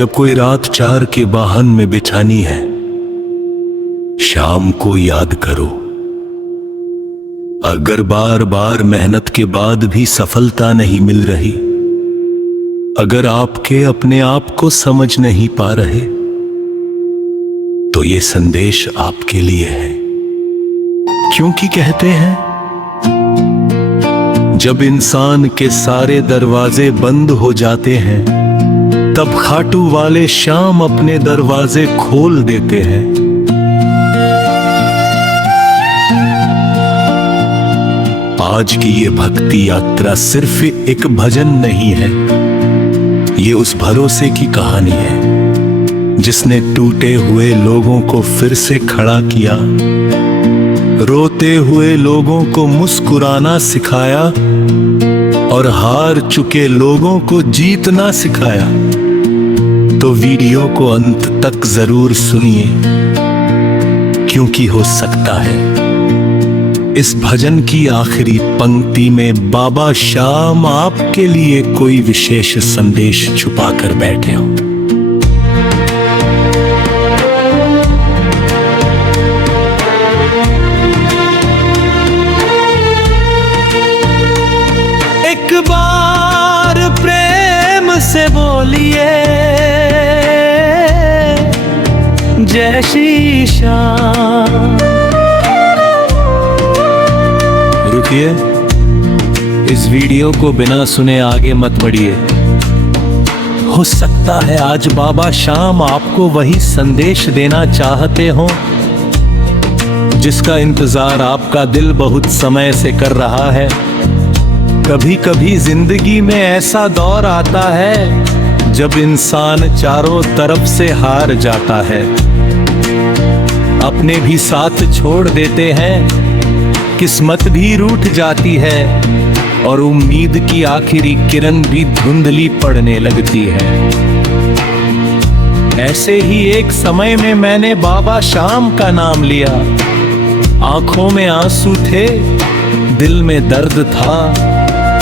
जब कोई रात 4 के वाहन में बिछानी है, शाम को याद करो। अगर बार बार मेहनत के बाद भी सफलता नहीं मिल रही, अगर आपके अपने आप को समझ नहीं पा रहे, तो ये संदेश आपके लिए है। क्योंकि कहते हैं, जब इंसान के सारे दरवाजे बंद हो जाते हैं, तब खाटू वाले शाम अपने दरवाजे खोल देते हैं। आज की ये भक्ति यात्रा सिर्फ एक भजन नहीं है, ये उस भरोसे की कहानी है जिसने टूटे हुए लोगों को फिर से खड़ा किया, रोते हुए लोगों को मुस्कुराना सिखाया और हार चुके लोगों को जीतना सिखाया। तो वीडियो को अंत तक जरूर सुनिए, क्योंकि हो सकता है इस भजन की आखिरी पंक्ति में बाबा श्याम आपके लिए कोई विशेष संदेश छुपा कर बैठे हो। एक बार प्रेम से बोलिए जय श्री श्याम। रुकिए, इस वीडियो को बिना सुने आगे मत बढ़िए। हो सकता है आज बाबा श्याम आपको वही संदेश देना चाहते हो जिसका इंतजार आपका दिल बहुत समय से कर रहा है। कभी कभी जिंदगी में ऐसा दौर आता है जब इंसान चारों तरफ से हार जाता है, अपने भी साथ छोड़ देते हैं, किस्मत भी रूठ जाती है और उम्मीद की आखिरी किरण भी धुंधली पड़ने लगती है। ऐसे ही एक समय में मैंने बाबा श्याम का नाम लिया। आंखों में आंसू थे, दिल में दर्द था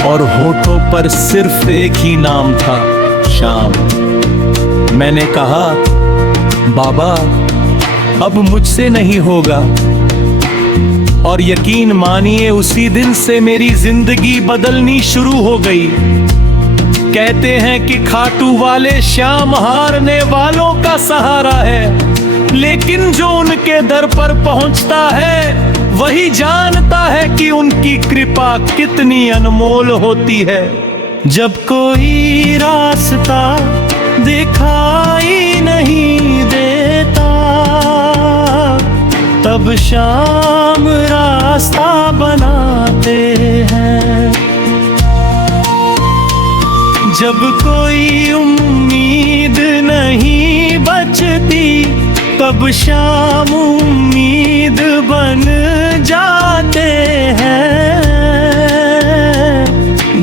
और होठों पर सिर्फ एक ही नाम था, श्याम। मैंने कहा, बाबा अब मुझसे नहीं होगा। और यकीन मानिए उसी दिन से मेरी जिंदगी बदलनी शुरू हो गई। कहते हैं कि खाटू वाले श्याम हारने वालों का सहारा है, लेकिन जो उनके दर पर पहुंचता है वही जानता है कि उनकी कृपा कितनी अनमोल होती है। जब कोई रास्ता दिखाई नहीं देता, तब श्याम रास्ता बनाते हैं। जब कोई उम्मीद नहीं बचती, तब श्याम उम्मीद बन जाते हैं।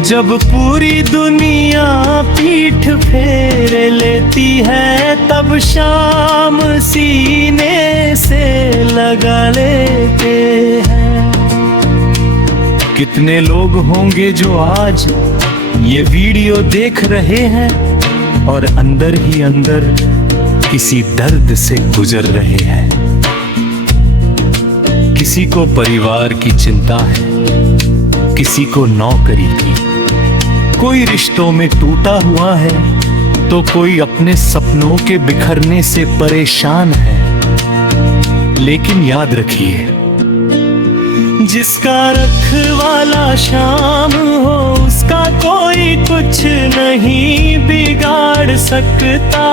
जब पूरी दुनिया पीठ फेर लेती है, तब श्याम सीने से लगा लेते हैं। कितने लोग होंगे जो आज ये वीडियो देख रहे हैं और अंदर ही अंदर किसी दर्द से गुजर रहे हैं। किसी को परिवार की चिंता है, किसी को नौकरी की, कोई रिश्तों में टूटा हुआ है, तो कोई अपने सपनों के बिखरने से परेशान है। लेकिन याद रखिए, जिसका रखवाला श्याम हो उसका कोई कुछ नहीं बिगाड़ सकता।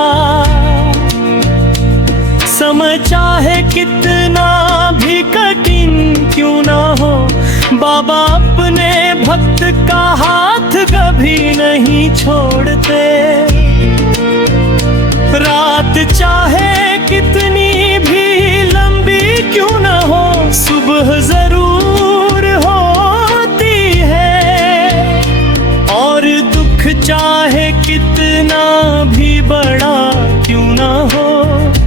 समय चाहे कितना भी कठिन क्यों ना हो, बाबा अपने भक्त का हाथ कभी नहीं छोड़ते। रात चाहे कितनी भी लंबी क्यों ना हो, सुबह जरूर होती है। और दुख चाहे कितना भी बड़ा क्यों ना हो,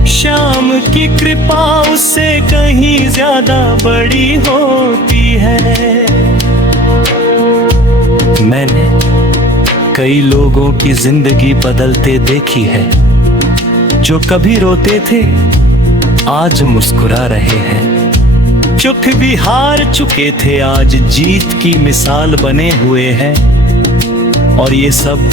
श्याम की कृपा उससे कहीं ज्यादा बड़ी होती है। मैंने कई लोगों की जिंदगी बदलते देखी है, जो कभी रोते थे आज मुस्कुरा रहे हैं, चुक भी हार चुके थे आज जीत की मिसाल बने हुए हैं। और ये सब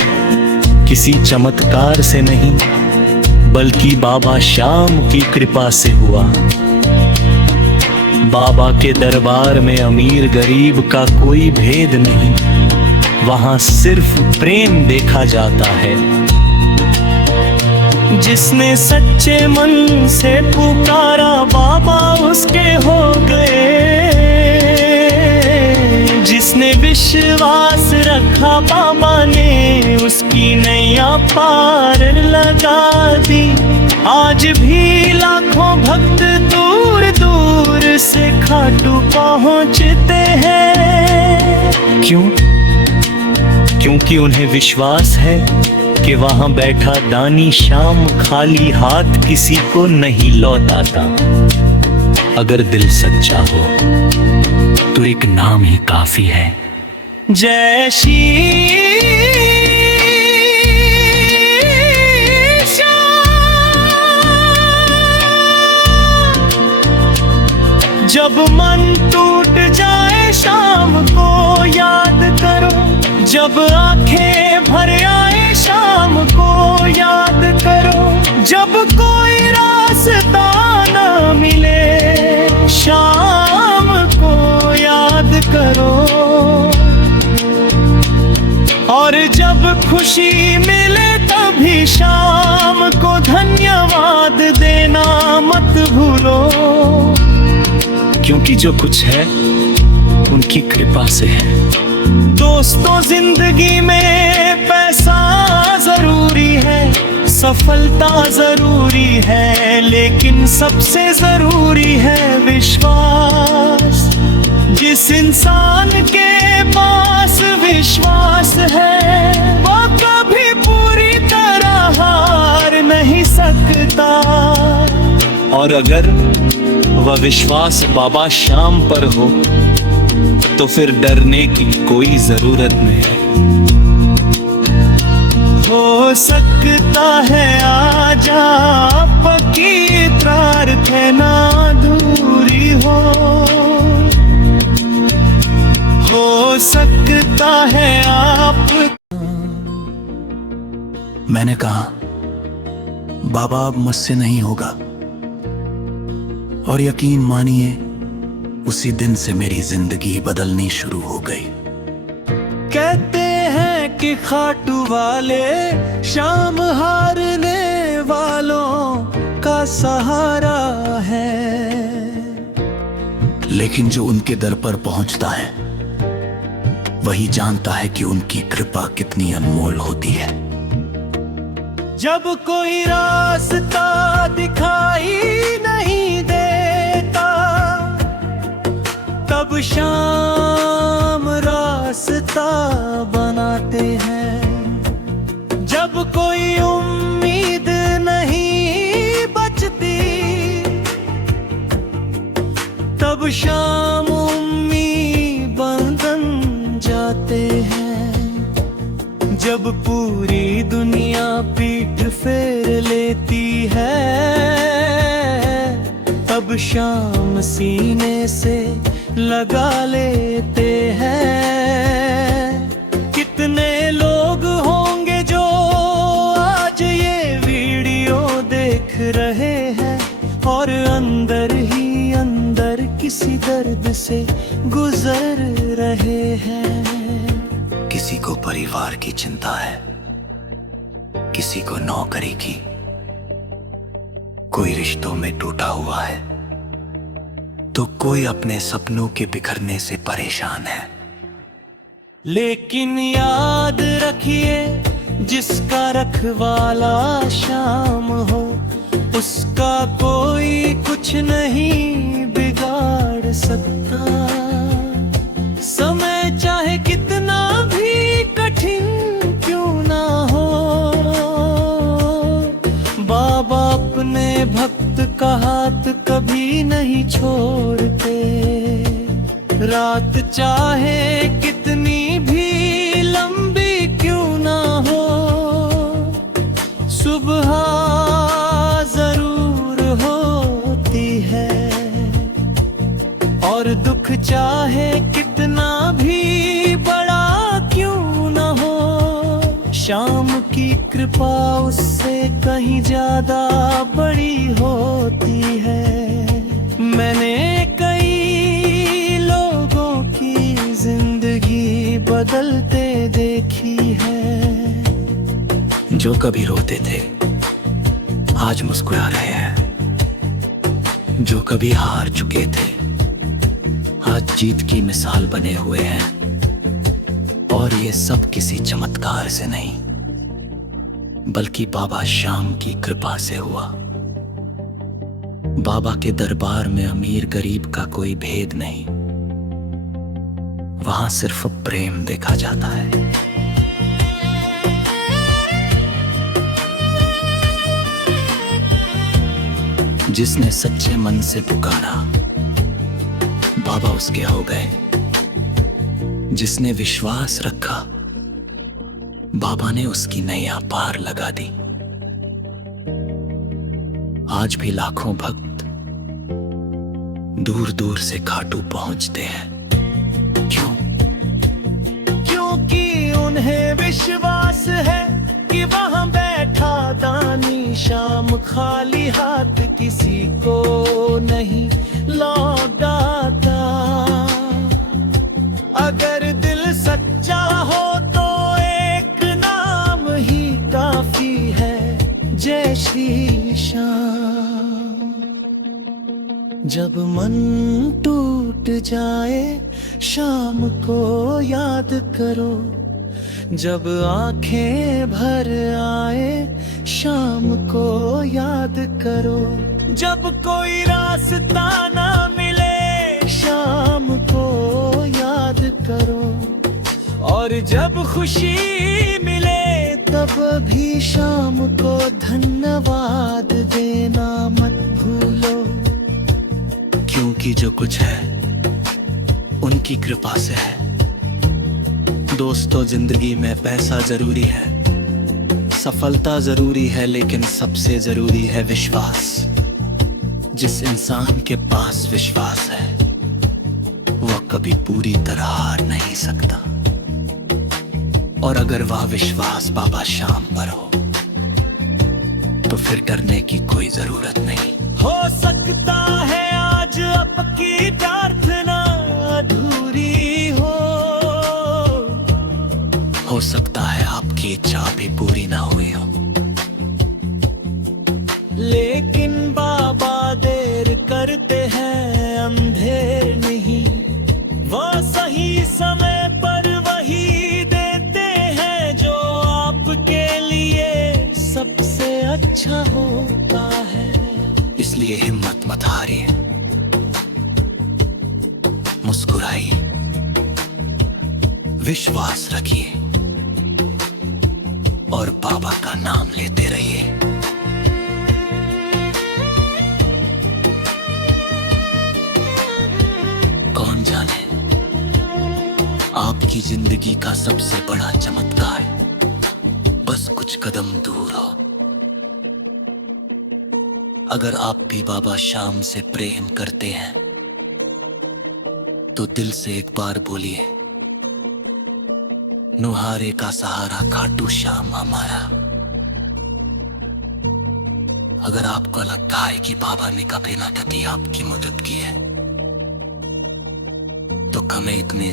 किसी चमत्कार से नहीं बल्कि बाबा श्याम की कृपा से हुआ। बाबा के दरबार में अमीर गरीब का कोई भेद नहीं, वहां सिर्फ प्रेम देखा जाता है। जिसने सच्चे मन से पुकारा बाबा उसके हो गए, जिसने विश्वास रखा बाबा ने उसकी नैया पार लगा दी। आज भी लाखों भक्त दूर दूर से खाटू पहुंचते हैं। क्यों? क्योंकि उन्हें विश्वास है कि वहां बैठा दानी श्याम खाली हाथ किसी को नहीं लौटाता। अगर दिल सच्चा हो तो एक नाम ही काफी है। जय श्री जब मन टूट जाए शाम को याद करो, जब आंखें भर आए शाम को याद करो, जब कोई रास्ता न मिले शाम को याद करो, और जब खुशी मिले तभी शाम को धन्यवाद देना मत भूलो। क्योंकि जो कुछ है उनकी कृपा से है। दोस्तों जिंदगी में पैसा जरूरी है, सफलता जरूरी है, लेकिन सबसे जरूरी है विश्वास। जिस इंसान के पास विश्वास है वो कभी पूरी तरह हार नहीं सकता। और अगर वह विश्वास बाबा श्याम पर हो तो फिर डरने की कोई जरूरत नहीं। हो सकता है आज आपकी प्रार्थना अधूरी हो सकता है आप। मैंने कहा बाबा अब मुझसे नहीं होगा, और यकीन मानिए उसी दिन से मेरी जिंदगी बदलनी शुरू हो गई। कहते हैं कि खाटू वाले शाम हारने वालों का सहारा है, लेकिन जो उनके दर पर पहुंचता है वही जानता है कि उनकी कृपा कितनी अनमोल होती है। जब कोई रास्ता दिखाई नहीं देता तब शाम रास्ता बनाते हैं। जब कोई उम्मीद नहीं बचती तब शाम उम्मीद बन जाते हैं। जब पूरी दुनिया पीठ फेर लेती है तब शाम सीने से लगा लेते हैं। कितने लोग होंगे जो आज ये वीडियो देख रहे हैं और अंदर ही अंदर किसी दर्द से गुजर रहे हैं। किसी को परिवार की चिंता है, किसी को नौकरी की, कोई रिश्तों में टूटा हुआ है, तो कोई अपने सपनों के बिखरने से परेशान है। लेकिन याद रखिए जिसका रखवाला शाम हो उसका कोई कुछ नहीं बिगाड़ सकता। समय चाहे कितना भी कठिन क्यों ना हो, बाबा अपने भक्त का हाथ कभी नहीं छोड़ते। रात चाहे कितनी भी लंबी क्यों ना हो, सुबह श्याम की कृपा उससे कहीं ज्यादा बड़ी होती है। मैंने कई लोगों की जिंदगी बदलते देखी है। जो कभी रोते थे आज मुस्कुरा रहे हैं, जो कभी हार चुके थे आज जीत की मिसाल बने हुए हैं। और ये सब किसी चमत्कार से नहीं बल्कि बाबा श्याम की कृपा से हुआ। बाबा के दरबार में अमीर गरीब का कोई भेद नहीं, वहां सिर्फ प्रेम देखा जाता है। जिसने सच्चे मन से पुकारा बाबा उसके हो गए। जिसने विश्वास रखा बाबा ने उसकी नैया पार लगा दी। आज भी लाखों भक्त दूर दूर से खाटू पहुंचते हैं। क्यों? क्योंकि उन्हें विश्वास है कि वहां बैठा दानी श्याम खाली हाथ किसी को नहीं लौटाता। अगर दिल सच्चा हो तो एक नाम ही काफी है, जय श्री श्याम। जब मन टूट जाए शाम को याद करो, जब आंखें भर आए शाम को याद करो। जब कोई रास्ता ना मिले शाम को याद करो। और जब खुशी मिले तब भी शाम को धन्यवाद देना मत भूलो। क्योंकि जो कुछ है उनकी कृपा से है। दोस्तों, जिंदगी में पैसा जरूरी है, सफलता जरूरी है, लेकिन सबसे जरूरी है विश्वास। जिस इंसान के पास विश्वास है वह कभी पूरी तरह हार नहीं सकता। और अगर वह विश्वास बाबा श्याम पर हो तो फिर डरने की कोई जरूरत नहीं। हो सकता है आज आपकी प्रार्थना अधूरी हो सकता है आपकी इच्छा भी पूरी ना हुई हो, लेकिन बाबा देर करते हैं अंधेर नहीं। वो सही समय पर वही देते हैं जो आपके लिए सबसे अच्छा होता है। इसलिए हिम्मत मत हारिए, मुस्कुराइए, विश्वास रखिए और बाबा का नाम लेते रहिए। कौन जाने आपकी जिंदगी का सबसे बड़ा चमत्कार बस कुछ कदम दूर हो। अगर आप भी बाबा श्याम से प्रेम करते हैं तो दिल से एक बार बोलिए, नुहारे का सहारा खाटू श्याम हमारा। अगर आपको लगता है कि बाबा ने कभी ना कभी आपकी मदद की है तो कमेंट में